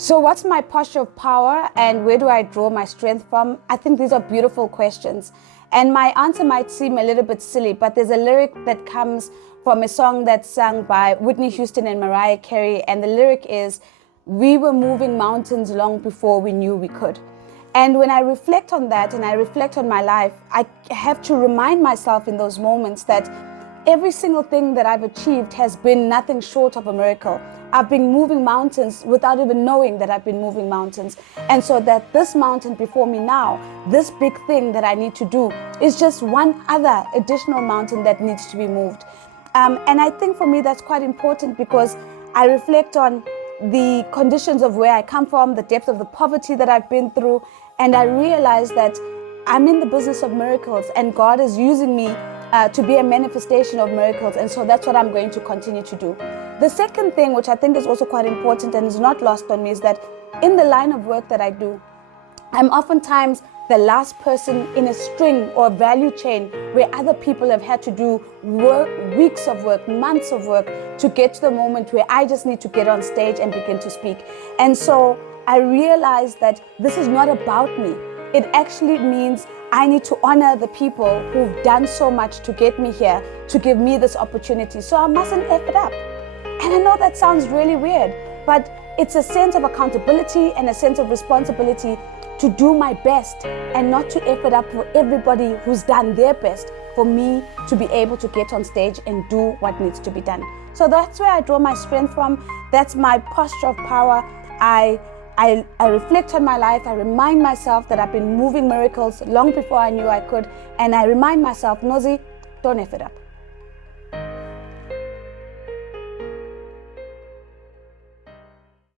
So what's my posture of power and where do I draw my strength from? I think these are beautiful questions. And my answer might seem a little bit silly, but there's a lyric that comes from a song that's sung by Whitney Houston and Mariah Carey. And the lyric is, "We were moving mountains long before we knew we could." And when I reflect on that and I reflect on my life, I have to remind myself in those moments that every single thing that I've achieved has been nothing short of a miracle. I've been moving mountains without even knowing that I've been moving mountains. And so that this mountain before me now, this big thing that I need to do, is just one other additional mountain that needs to be moved. And I think for me that's quite important because I reflect on the conditions of where I come from, the depth of the poverty that I've been through, and I realize that I'm in the business of miracles and God is using me to be a manifestation of miracles, and so that's what I'm going to continue to do. The second thing, which I think is also quite important and is not lost on me, is that in the line of work that I do, I'm oftentimes the last person in a string or value chain where other people have had to do weeks of work, months of work to get to the moment where I just need to get on stage and begin to speak. And so I realize that this is not about me. It actually means I need to honor the people who've done so much to get me here, to give me this opportunity. So I mustn't F it up. And I know that sounds really weird, but it's a sense of accountability and a sense of responsibility to do my best and not to F it up for everybody who's done their best for me to be able to get on stage and do what needs to be done. So that's where I draw my strength from. That's my posture of power. I reflect on my life. I remind myself that I've been moving miracles long before I knew I could. And I remind myself, Nozi, don't F it up.